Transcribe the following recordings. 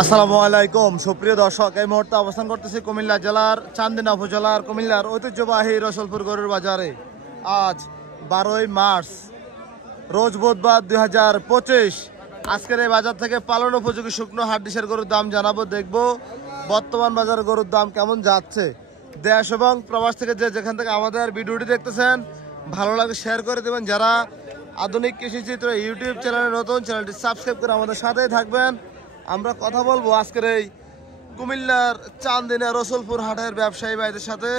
আসসালামু আলাইকুম সুপ্রিয় দর্শক, এই মুহূর্তে অবস্থান করতেছি কুমিল্লা জেলার চান্দিনা উপজেলার কুমিল্লার ঐতিহ্যবাহী রসুলপুর গরুর বাজারে। আজ 12ই মার্চ, রোজ বুধবার 2025। আজকের এই বাজার থেকে পালন উপযোগী শুকনো হাড্ডিসের গরুর দাম জানাবো, দেখবো বর্তমান বাজার গরুর দাম কেমন যাচ্ছে। দেশ এবং প্রবাস থেকে যেখান থেকে আমাদের ভিডিওটি দেখতেছেন, ভালো লাগে শেয়ার করে দেবেন। যারা আধুনিক কৃষিচিত্র ইউটিউব চ্যানেলে নতুন, চ্যানেলটি সাবস্ক্রাইব করে আমাদের সাথেই থাকবেন। আমরা কথা বলবো আজকের এই কুমিল্লার চান্দিনা রসুলপুর হাটের ব্যবসায়ী ভাইদের সাথে।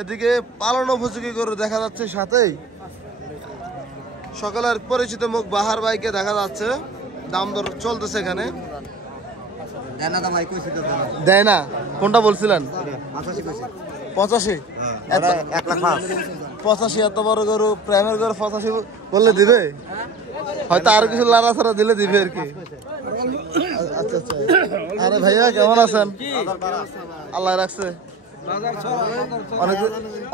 এদিকে পালন উপযোগী গরু দেখা যাচ্ছে, সাথেই সকালের পরিচিত মুখ বাহার ভাইকে দেখা যাচ্ছে। দাম দর চলতেছে এখানে। দেয় না? কোনটা বলছিলেন? 85। 85 এত বড় গরু, প্রেমের গরু 85 বললে দিবে? হয়তো আর কিছু লাড়াছাড়া দিলে দিবে আর কি। আচ্ছা আচ্ছা। আরে ভাইয়া কেমন আছেন? আল্লাহ রাখছে।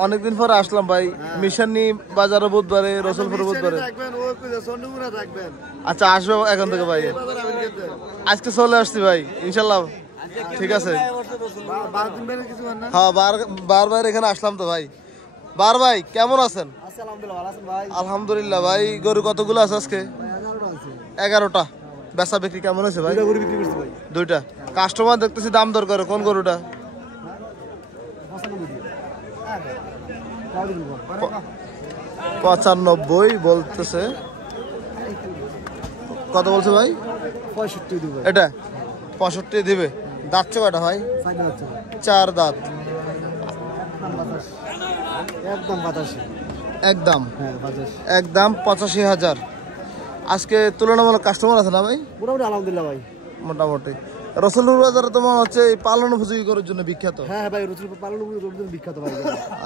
অনেকদিন পরে আসলাম ভাই। মিশানি বাজারে বুধবারে, রসুলপুর বুধবারে। আচ্ছা আসবো এখান থেকে ভাই। আজকে চলে আসছি ভাই, ইনশাল্লাহ। ঠিক আছে। হ্যাঁ, বারবার এখানে আসলাম তো ভাই। বার ভাই কেমন আছেন? আলহামদুলিল্লাহ ভাই। গরু কতগুলো আছে আজকে? 11টা। বেচা বিক্রি কেমন হয়েছে ভাই? দুইটা। কাস্টমার দেখতেছি দাম দর করে। কোন গরুটা? 95 বলতেছে। কত বলছে ভাই? 65 দিবে। এটা 65 দিবে। দাঁত কয়টা ভাই? 4 দাঁত। একদম 85,000। আজকে তুলনামূলক কাস্টমার আছে না ভাই? মোটামুটি আলহামদুলিল্লাহ ভাই, মোটামুটি। রসুলপুর বাজারে তোমার হচ্ছে পালন উপযোগী করার জন্য বিখ্যাত। হ্যাঁ ভাই, রসুলপুর পালন উপযোগী করার জন্য বিখ্যাত ভাই।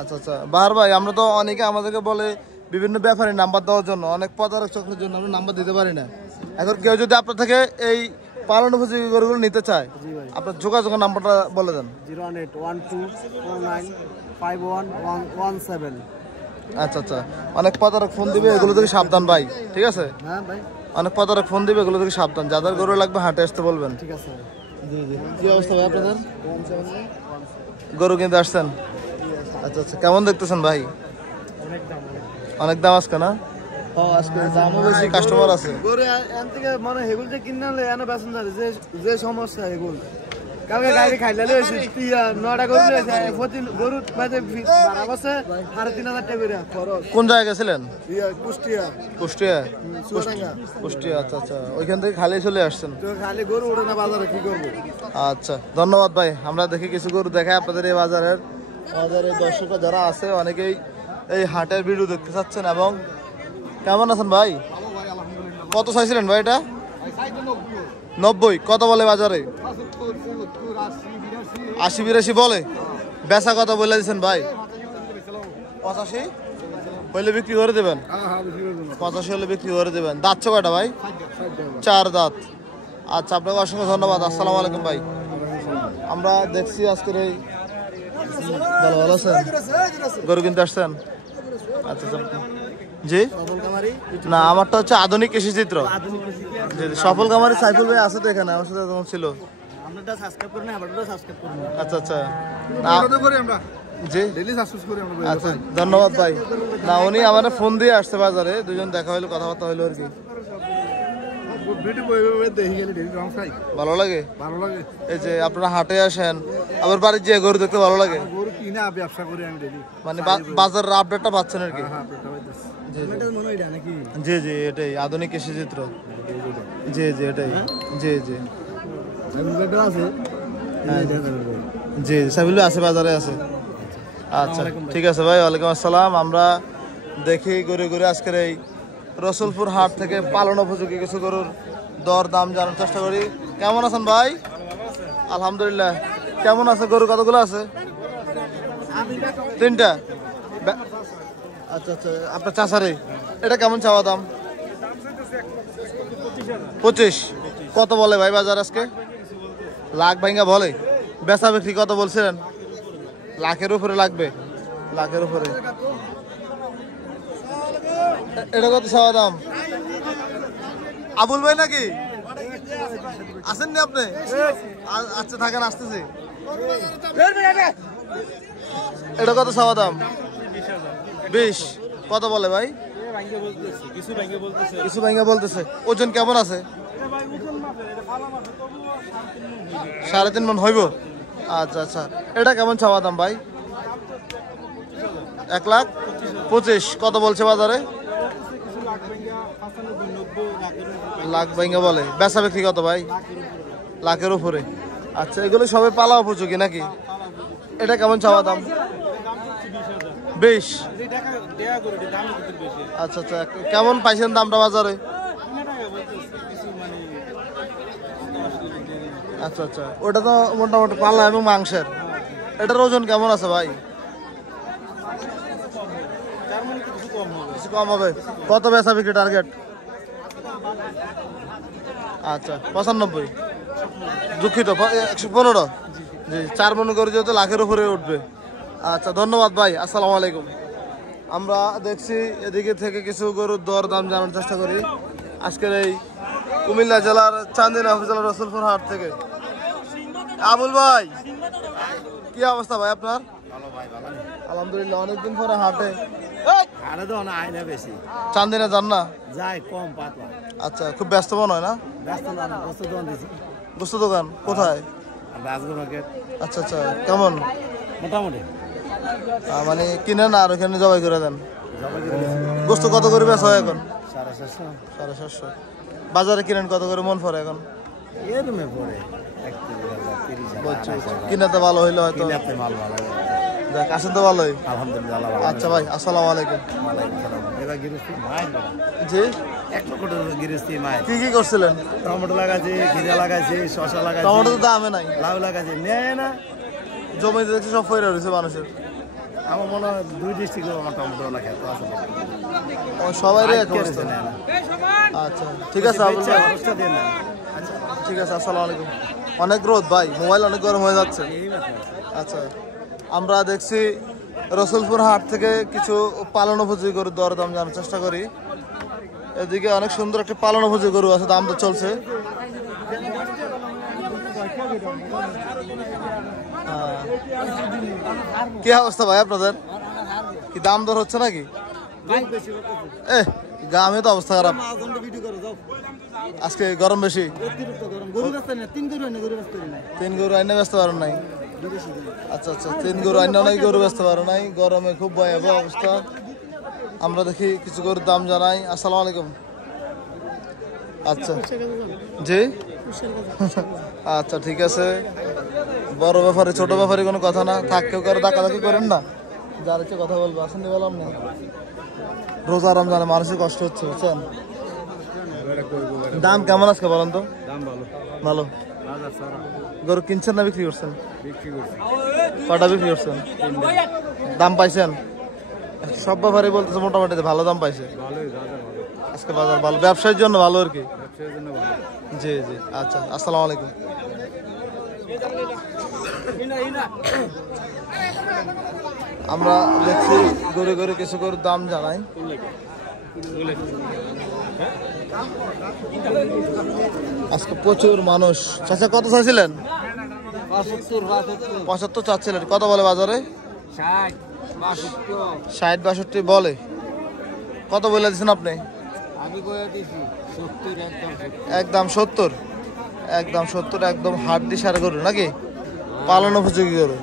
আচ্ছা আচ্ছা। বাহার ভাই, আমরা তো অনেকে আমাদেরকে বলে বিভিন্ন ব্যাপারে নাম্বার দেওয়ার জন্য, অনেক প্রতারক চক্রের জন্য আমরা নাম্বার দিতে পারি না। এখন কেউ যদি আপনার থেকে এই পালন উপযোগী গরুগুলো নিতে চায়, আপনার যোগাযোগের নাম্বারটা বলে দেন। 08124951117। আচ্ছা আচ্ছা। অনেক প্রতারক ফোন দিবে, এগুলো থেকে সাবধান ভাই। ঠিক আছে? হ্যাঁ ভাই, অনেক প্রতারক ফোন দিবে, এগুলো থেকে সাবধান। যাদের গরু লাগবে হাটে আসতে বলবেন। ঠিক আছে। জি জি। কি অবস্থা ভাই আপনাদের? গরু কিনতে আসছেন? আচ্ছা আচ্ছা। কেমন দেখতেছেন ভাই? অনেক দাম আজকে না? আজকে দামও বেশি, কাস্টমার আছে। গরু এখান থেকে মানে হেগুল যে কিনলে এনে বেচন যায়, যে সমস্যা হেগুল কালকে গাড়ি খাইলে 9টা গরু প্রতি গরু বাজে ভাড়া বসে 3,500 টাকা করে খরচ। কোন জায়গায় গেছিলেন? কুষ্টিয়া। কুষ্টিয়া? কুষ্টিয়া। আচ্ছা আচ্ছা। ওইখান থেকে খালি চলে আসছেন? খালি গরু ওঠে না বাজারে, কি করবো। আচ্ছা, ধন্যবাদ ভাই। আমরা দেখি কিছু গরু দেখাই আপনাদের এই বাজারের দর্শকরা যারা আছে, অনেকেই এই হাটের ভিডিও দেখতে চাচ্ছেন। এবং কেমন আছেন ভাই? কত চাইছিলেন ভাই এটা? 90। কত বলে বাজারে? 80-82 বলে। বেচা কত বলে দিচ্ছেন ভাই? 85 হলে বিক্রি করে দেবেন? 85 হলে বিক্রি করে দেবেন। দাঁত কয়টা ভাই? 4 দাঁত। আচ্ছা, আপনাকে অসংখ্য ধন্যবাদ। আসসালামু আলাইকুম ভাই। আমরা দেখছি আজকের এই ভালো আছেন? গরু কিনতে আসছেন? আচ্ছা আচ্ছা। জি না, আমারটা হচ্ছে আধুনিক কৃষিচিত্র। সফল কামারি সাইফুল ভাই আছে তো এখানে, আমার সাথে ছিল। আচ্ছা আচ্ছা। জি আচ্ছা, ধন্যবাদ ভাই। না, উনি আমার ফোন দিয়ে আসছে বাজারে, দুজন দেখা হইলো, কথাবার্তা হইলো আর কি। ভালো লাগে? এই যে আপনারা হাটে আসেন, আবার বাড়ির যে গরু দেখতে ভালো লাগে। মানে বাজারের আপডেটটা পাচ্ছেন আর কি। জি জি, এটাই আধুনিক কৃষিচিত্র। জি জি, এটাই। জি জি জি, সাবিলু আছে, বাজারে আছে। আচ্ছা ঠিক আছে ভাই, ওয়ালাইকুম আসসালাম। আমরা দেখি ঘুরে ঘুরে আজকের এই রসুলপুর হাট থেকে পালন উপযোগী কিছু গরুর দর দাম জানার চেষ্টা করি। কেমন আছেন ভাই? আলহামদুলিল্লাহ। কেমন আছে গরু? কতগুলো আছে? 3টা। আচ্ছা আচ্ছা। আপনার চাষারে এটা কেমন চাওয়া দাম? 25। কত বলে ভাই বাজার আজকে? লাখ ভাঙ্গা বলে। বেচা বিক্রি কত বলছিলেন? লাখের উপরে লাগবে? লাখের উপরে। এটা কত চাওয়া দাম? আবুল ভাই নাকি? আসেননি আপনি? আচ্ছা থাকেন, আসতেছি। এটা কত চাওয়া দাম? 20। কত বলে ভাই? কিছু ভাঙ্গা বলতেছে। ওজন কেমন আছে? 3.5 মণ হইব। আচ্ছা আচ্ছা, এটা কেমন চাওয়া দাম ভাই? 1,25,000। কত বলছে বাজারে? লাখ ভাঙ্গা বলে। বেচা বিক্রি কত ভাই? লাখের উপরে। আচ্ছা, এগুলো সবাই পালা উপযোগী নাকি? এটা কেমন চাওয়া দাম? 20। আচ্ছা আচ্ছা, কেমন পাইছেন দামটা বাজারে? আচ্ছা আচ্ছা, ওটা তো মোটামুটি পালা এবং মাংসের। এটার ওজন কেমন আছে ভাই? কিছু কম হবে। কত বেচা বিক্রি টার্গেট? আচ্ছা 95। দুঃখিত, 115। জি, 4 মণ করে যেহেতু লাখের উপরে উঠবে। আচ্ছা ধন্যবাদ ভাই, আসসালামু আলাইকুম। আমরা দেখছি এদিকে থেকে কিছু গরুর দর দাম জানার চেষ্টা করি আজকের এই কুমিল্লা জেলার চান্দিনা উপজেলার রসুলপুর হাট থেকে। আবুল ভাই, কি অবস্থা ভাই আপনার? আলহামদুলিল্লাহ, অনেকদিন পরে হাটে। চান্দিনা যান না? আচ্ছা, খুব ব্যস্ত মনে হয় না? গোস্ত দোকান কোথায়? আচ্ছা আচ্ছা, কেমন মোটামুটি? মানে কিনেন আর ওখানে জবাই করে দেন? গোস্ত কত করে বেচা হয় এখন? 750। বাজারে কিনেন কত করে মন পড়ে এখন? কিনাতে ভালো হইলে হয়তো। দেখ আসেন তো ভালোই, আলহামদুলিল্লাহ। আচ্ছা ভাই, আসসালামু আলাইকুম। জি, কি কি করছিলেন? টমেটো লাগাইছে, ঘিরা লাগাইছে, শসা লাগাইছে। টমেটো তো দামে নাই। লাউ লাগাইছে, নেয় না। জমিতে দেখছি সব ফেরা রয়েছে মানুষের। আমার মনে হয় 2 ডিস্ট্রিক্টে আমার টমেটো লাগাই সবাই এক অবস্থা। আচ্ছা ঠিক আছে, ঠিক আছে, আসসালামু আলাইকুম। অনেক রোদ ভাই, মোবাইল অনেক গরম হয়ে যাচ্ছে। আচ্ছা, আমরা দেখছি রসুলপুর হাট থেকে কিছু পালন উপযোগী গরুর দরদাম জানার চেষ্টা করি। এদিকে অনেক সুন্দর একটি পালন উপযোগী গরু আছে, দাম তো চলছে। কি অবস্থা ভাই আপনাদের? কি দাম দর হচ্ছে নাকি? গ্রামে তো অবস্থা খারাপ। আজকে গরম বেশি। 3 গরু আইনে ব্যস্ত পারেন নাই? আচ্ছা আচ্ছা, 3 গরু আইনে অনেক গরু ব্যস্ত পারেন নাই। গরমে খুব ভয়াবহ অবস্থা। আমরা দেখি কিছু গরুর দাম জানাই। আসসালামু আলাইকুম। আচ্ছা জি, আচ্ছা ঠিক আছে। বড় ব্যাপারে ছোট ব্যাপারে কোনো কথা না, থাক কেউ কারো ডাকাডাকি করেন না, যার হচ্ছে কথা বলবো। আসেন বললাম না, রোজা রমজানে মানুষের কষ্ট হচ্ছে বুঝছেন। দাম কেমন আজকে বলেন তো? ভালো। গরু কিনছেন না বিক্রি করছেন? কটা বিক্রি করছেন? দাম পাইছেন? সব ব্যাপারে বলতেছে মোটামুটি ভালো দাম পাইছে আজকে, বাজার ভালো, ব্যবসায়ের জন্য ভালো আর কি। জি জি, আচ্ছা, আসসালামু আলাইকুম। আমরা দেখছি গরু গরু কিছু গরুর দাম জানাই। আজকে প্রচুর মানুষ। চাচা কত চাইছিলেন? 75 চাচ্ছিলেন। কত বলে বাজারে? 60-62 বলে। কত বলে দিচ্ছেন আপনি? একদম 70। একদম 70, একদম হাড্ডি সারা গরু নাকি? পালন উপযোগী গরু।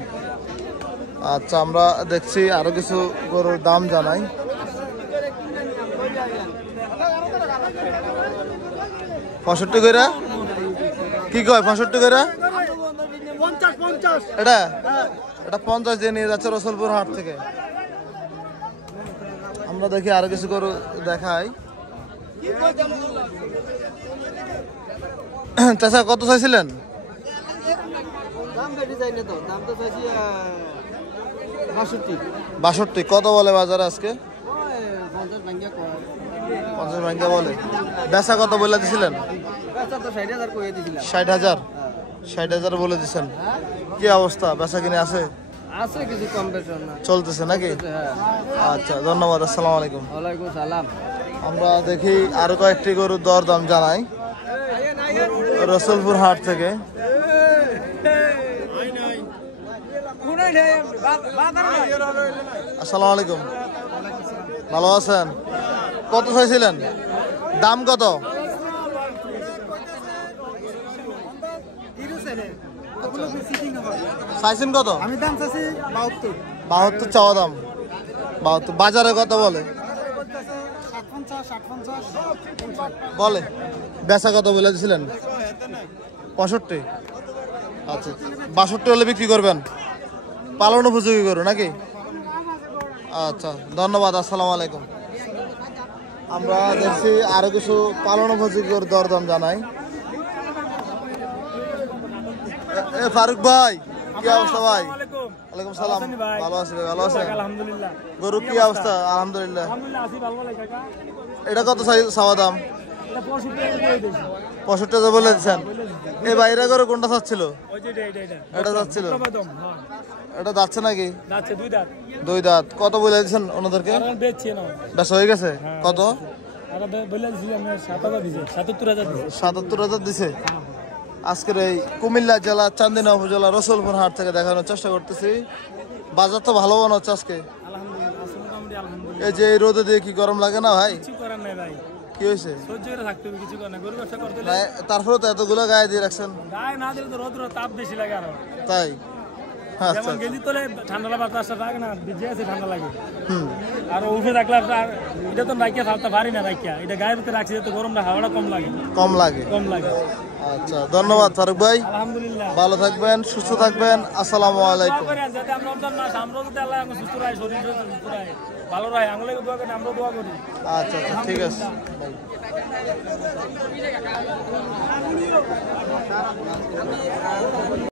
আচ্ছা, আমরা দেখছি আরো কিছু গরুর দাম জানাই। 65 করে? কি কয় 65 করে? এটা 50 দিয়ে নিয়ে যাচ্ছে রসুলপুর হাট থেকে। আমরা দেখি আরো কিছু গরু দেখাই। চাচা কত চাইছিলেন? 62। কত বলে বাজারে আজকে? 50 ভাঙ্গা বলে। বেচা কত বলে দিছিলেন? 60,000। 60,000 বলে দিচ্ছেন। কি অবস্থা, বেচা কিনে আছে? চলতেছে নাকি? আচ্ছা ধন্যবাদ, আসসালামু আলাইকুম। আমরা দেখি আরো কয়েকটি গরুর দর দাম জানাই। রসুলপুর হাট থেকে। আসসালামু আলাইকুম, ভালো আছেন? কত চাইছিলেন? দাম কত? চাইছেন কত? আমি দাম চাইছি 72 চাওয়া দাম। 72 বাজারে কত বলে? বলে বেচা কত বলে দিয়েছিলেন? 65। আচ্ছা, 62 হলে বিক্রি করবেন? পালন উপযোগী করো নাকি? আচ্ছা, ধন্যবাদ। আসসালামু আলাইকুম। আমরা দেখছি আরো কিছু পালন উপযোগী দরদাম জানাই। ফারুক ভাই, কি অবস্থা ভাই? ওয়ালাইকুম সালাম। ভালো আছি ভাই, ভালো আছেন? আলহামদুলিল্লাহ। গরু কি অবস্থা? আলহামদুলিল্লাহ। আছি ভালো লাগে কাকা। এটা কত চাওয়া দাম? এটা 65 65 বলে দিচ্ছেন। এই বাইরে গরু কোনটা চাচ্ছিল? ওই যে এটা এটা যাচ্ছিল, হ্যাঁ এটা যাচ্ছে নাকি? যাচ্ছে দুই দাঁত। দুই দাঁত। কত বলে দিচ্ছেন ওনাদেরকে? কারণ বেচছে না। বেশ হয়ে গেছে। কত? আরে বলে দিছিলাম 7000 দিছে, 77000 দিছে। 77,000 দিছে। আজকের এই কুমিল্লা জেলা চান্দিনা উপজেলা রসুলপুর হাট থেকে দেখানোর চেষ্টা করতেছি। বাজার তো ভালো মনে হচ্ছে আজকে। আলহামদুলিল্লাহ, মোটামুটি আলহামদুলিল্লাহ। এই যে এই রোদে দিয়ে কি গরম লাগে না ভাই? কিছু করার নাই ভাই, কি হয়েছে? সহ্য করে থাকতে হবে, কিছু করার নাই। গরু ব্যবসা করতে না, তারপরে তো এতগুলো গায়ে দিয়ে রাখছেন। গায়ে না দিলে তো রোদ তাপ বেশি লাগে আরো। তাই? আচ্ছা, যেমন গেলি তোলে ঠান্ডা বাতাসটা লাগে না, ভিজে আছে ঠান্ডা লাগে। হুম, আর উঠে রাখলে এটা তো রাখিয়া থাকতে পারি না, রাখিয়া এটা গায়ের ভিতরে রাখছি তো গরমটা হাওয়াটা কম লাগে। কম লাগে। কম লাগে। আচ্ছা, ধন্যবাদ ফারুক ভাই। আলহামদুলিল্লাহ, ভালো থাকবেন, সুস্থ থাকবেন। আসসালামু আলাইকুম। যাতে আমরা আমরা যদি আল্লাহ সুস্থ রাখি, শরীর সুস্থ রাখে, ভালো রাখে, আঙুলে দোয়া করি, আমরা দোয়া করি। আচ্ছা আচ্ছা, ঠিক আছে।